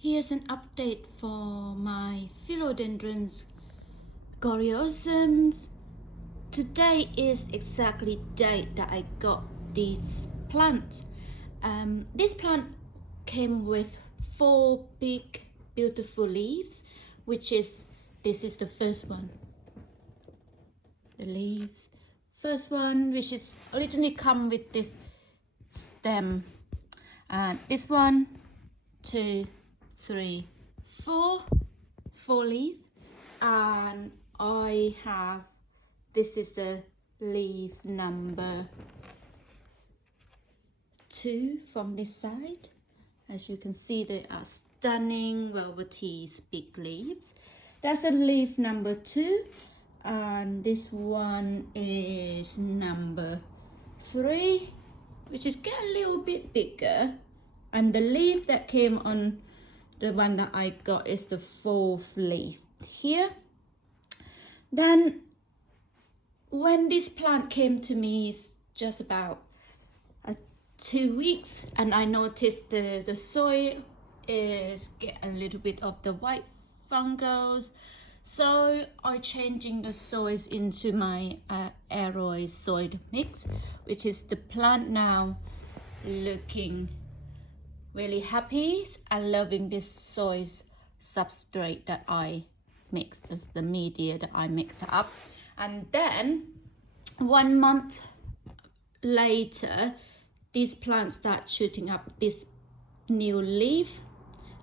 Here's an update for my philodendrons, gloriosums. Today is exactly the date that I got these plants. This plant came with 4 big beautiful leaves, this is the first one. The leaves. First one, which is originally come with this stem. And this one, 2, 3, 4 leaf, and I have, this is the leaf number 2 from this side. As you can see, they are stunning velvety big leaves. That's a leaf number 2, and this one is number 3, which is get a little bit bigger. And the leaf that came on the one that I got is the 4th leaf here. Then when this plant came to me, it's just about 2 weeks, and I noticed the soil is get a little bit of the white fungals, so I changing the soils into my Aroid soil mix, which is the plant now looking really happy and loving this soil substrate that I mixed, as the media that I mix up. And then 1 month later, these plants start shooting up this new leaf,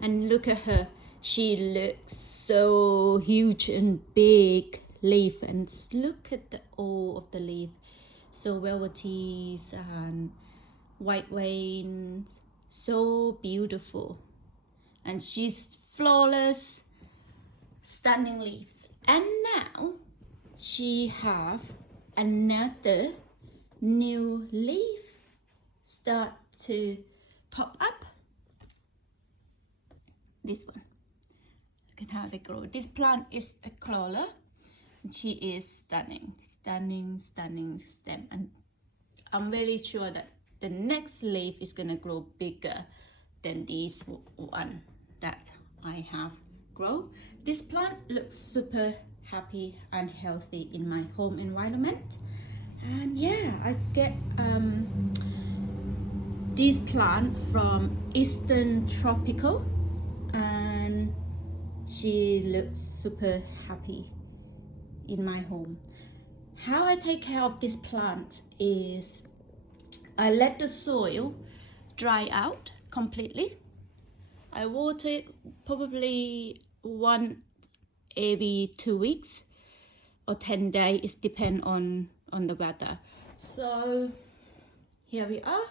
and look at her, she looks so huge and big leaf, and look at all of the leaf, so velvety and white veins, so beautiful, and she's flawless, stunning leaves. And now she have another new leaf start to pop up. This one, look at how they grow. This plant is a crawler, and she is stunning stem, and I'm really sure that the next leaf is gonna grow bigger than this one that I have grown. This plant looks super happy and healthy in my home environment. And yeah, I get this plant from Eastern Tropical, and she looks super happy in my home. How I take care of this plant is I let the soil dry out completely. I water it probably one every 2 weeks or 10 days. It depends on the weather. So here we are.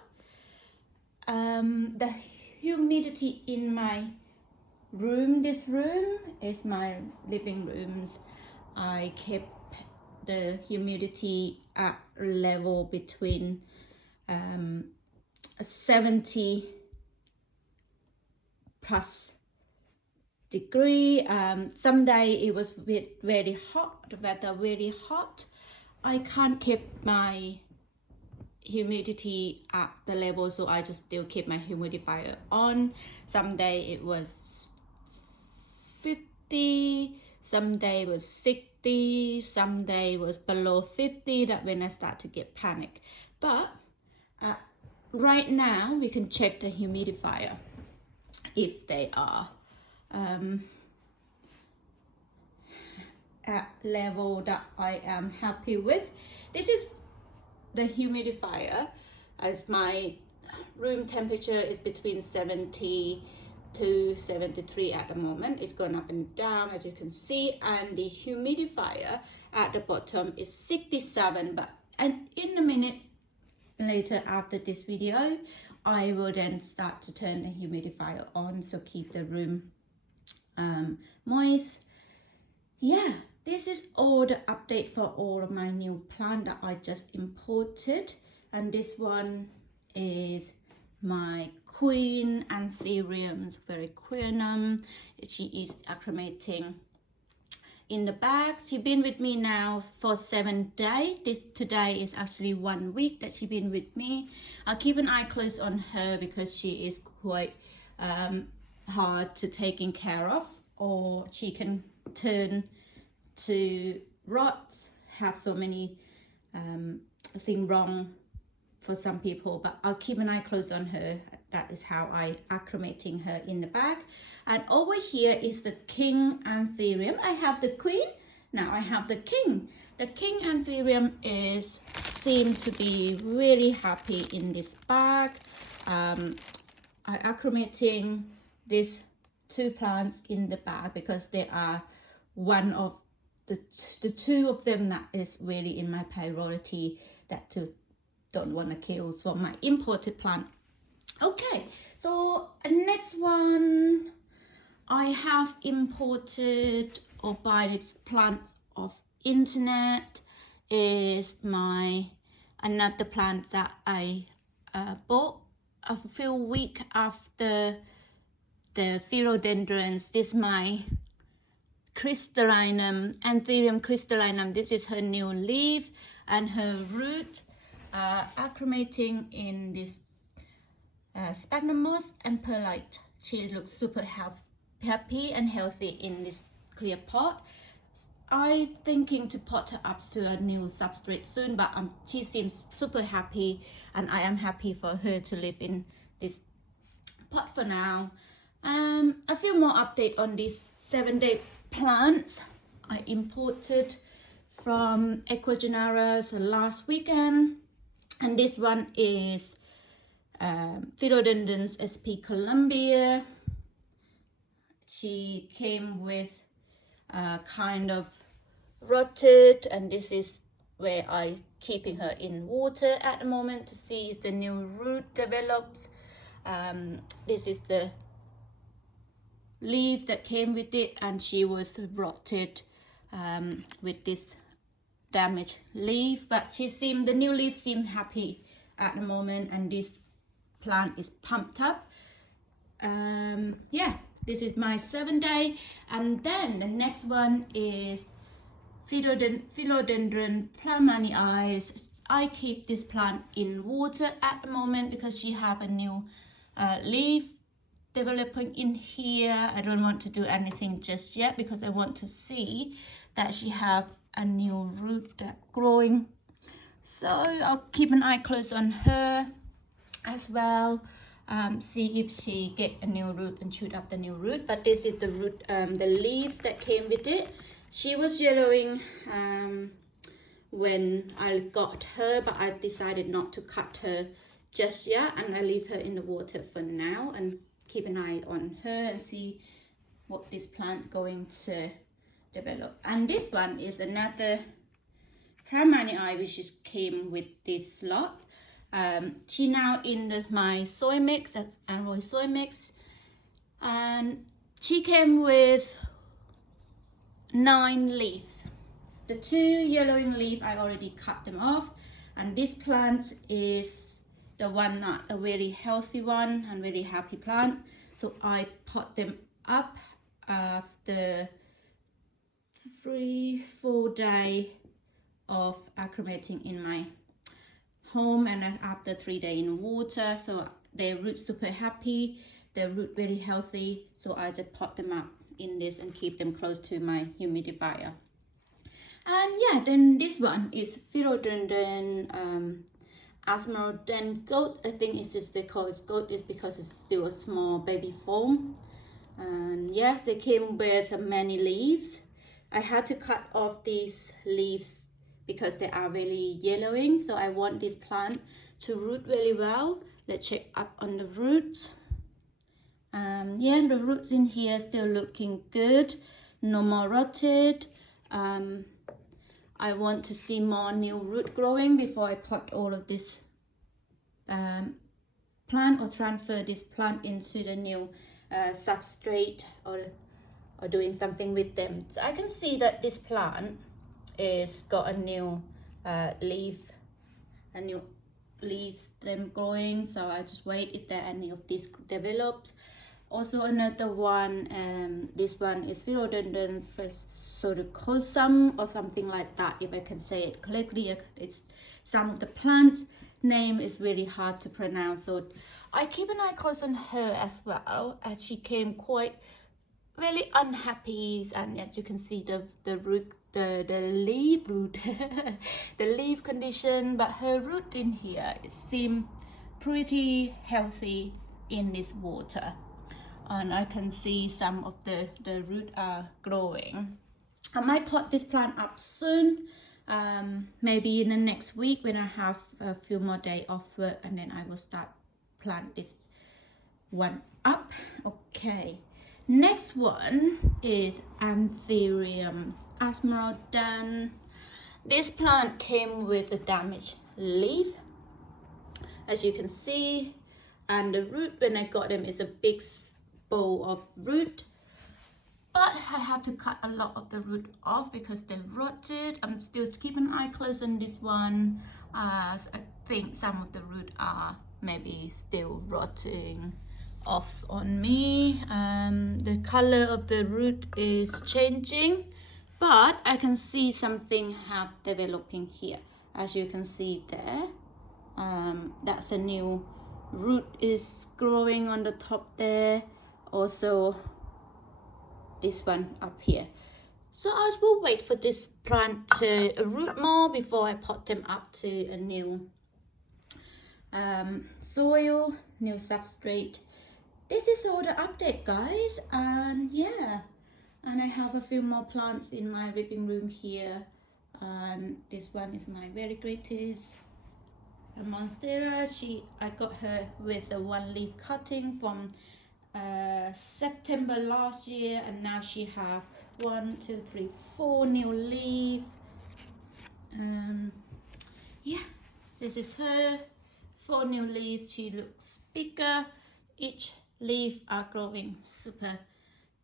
The humidity in my room, this room is my living rooms. I kept the humidity at level between 70 plus degree. Some day it was very hot, the weather really hot. I can't keep my humidity at the level, so I just still keep my humidifier on. Some day it was 50, some day it was 60, some day it was below 50. That when I start to get panic. But right now we can check the humidifier if they are at level that I am happy with. This is the humidifier, as my room temperature is between 70 to 73 at the moment. It's gone up and down, as you can see, and the humidifier at the bottom is 67. And in a minute later, after this video, I will then start to turn the humidifier on, so keep the room moist. Yeah, this is all the update for all of my new plant that I just imported. And this one is my queen anthuriums, very queenum. She is acclimating in the bag. She's been with me now for 7 days. Today is actually 1 week that she's been with me. I'll keep an eye close on her because she is quite hard to taking care of, or she can turn to rot, have so many things wrong for some people, but I'll keep an eye close on her. That is how I acclimating her in the bag. And over here is the king anthurium. I have the queen, now I have the king. The king anthurium is seem to be really happy in this bag. I acclimating these two plants in the bag because they are one of the two of them that is really in my priority, that two don't want to kill for my imported plant. Okay, so next one I have imported or buy this plant of internet is my another plant that I bought a few weeks after the philodendrons. This is my crystallinum, anthurium crystallinum. This is her new leaf and her root acclimating in this sphagnum moss and perlite. She looks super happy and healthy in this clear pot. I thinking to pot her up to a new substrate soon, but she seems super happy and I am happy for her to live in this pot for now. A few more update on these 7-day plants I imported from Ecuador last weekend, and this one is Philodendron SP Columbia. She came with kind of rotted, and this is where I keeping her in water at the moment to see if the new root develops. This is the leaf that came with it, and she was rotted with this damaged leaf, but the new leaf seemed happy at the moment, and this plant is pumped up. Yeah, this is my 7-day, and then the next one is Philodendron Plamani eyes. I keep this plant in water at the moment because she have a new leaf developing in here. I don't want to do anything just yet because I want to see that she have a new root that growing. So I'll keep an eye close on her as well. See if she get a new root and shoot up the new root. But this is the root, the leaf that came with it. She was yellowing when I got her, but I decided not to cut her just yet, and I leave her in the water for now and keep an eye on her and see what this plant going to develop. And this one is another Pramani eye, which just came with this lot. She now in my soy mix, Aroid soy mix, and she came with 9 leaves. The 2 yellowing leaf I already cut them off, and this plant is the one, not a very healthy one and very happy plant. So I pot them up after 3-4 days of acclimating in my home, and then after 3 days in water. So their root super happy, their root very healthy. So I just pot them up in this and keep them close to my humidifier. And yeah, then this one is Philodendron Asmodent goat. I think it's just they call it goat is because it's still a small baby form. And yeah, they came with many leaves. I had to cut off these leaves because they are really yellowing, so I want this plant to root really well. Let's check up on the roots. Yeah, the roots in here still looking good, no more rotted. I want to see more new root growing before I pot all of this plant or transfer this plant into the new substrate or doing something with them. So I can see that this plant is got a new leaves them growing, so I just wait if there are any of these developed. Also another one, this one is Philodendron gloriosum or something like that, if I can say it correctly. It's some of the plants name is really hard to pronounce, so I keep an eye close on her as well, as she came quite really unhappy, and as you can see the root, the leaf root the leaf condition, but her root in here, it seemed pretty healthy in this water, and I can see some of the root are growing. I might pot this plant up soon, maybe in the next week when I have a few more days off work, and then I will start plant this one up. Okay, next one is Anthurium Philodendron. This plant came with a damaged leaf, as you can see, and the root when I got them is a big bowl of root, but I have to cut a lot of the root off because they're rotted. I'm still keeping an eye close on this one, as I think some of the root are maybe still rotting off on me. The color of the root is changing, but I can see something have developing here, as you can see there. That's a new root is growing on the top there, also this one up here. So I will wait for this plant to root more before I pot them up to a new soil, new substrate. This is all the update, guys, and yeah, and I have a few more plants in my living room here, and this one is my very greatest, a Monstera. I got her with a one leaf cutting from September last year, and now she have 4 new leaf. Yeah, this is her, 4 new leaves. She looks bigger. Each leaf are growing super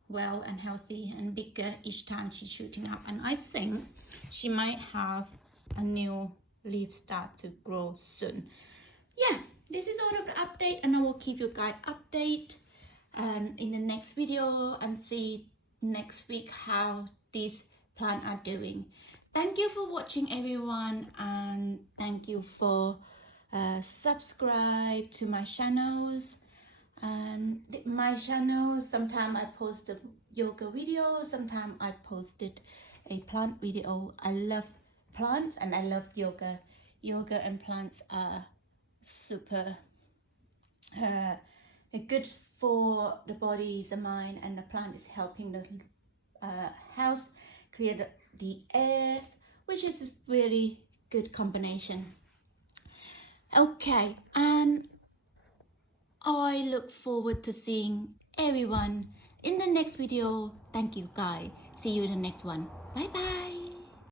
well and healthy and bigger each time she's shooting up, and I think she might have a new leaf start to grow soon. Yeah, this is all of the update, and I will keep you guys update in the next video and see next week how these plants are doing. Thank you for watching, everyone, and thank you for subscribe to my channels. My channel, sometimes I post a yoga video, sometimes I posted a plant video. I love plants and I love yoga. Yoga and plants are super good for the body, the mind, and the plant is helping the house clear the air, which is a really good combination. Okay, and I look forward to seeing everyone in the next video. Thank you, guys. See you in the next one. Bye bye.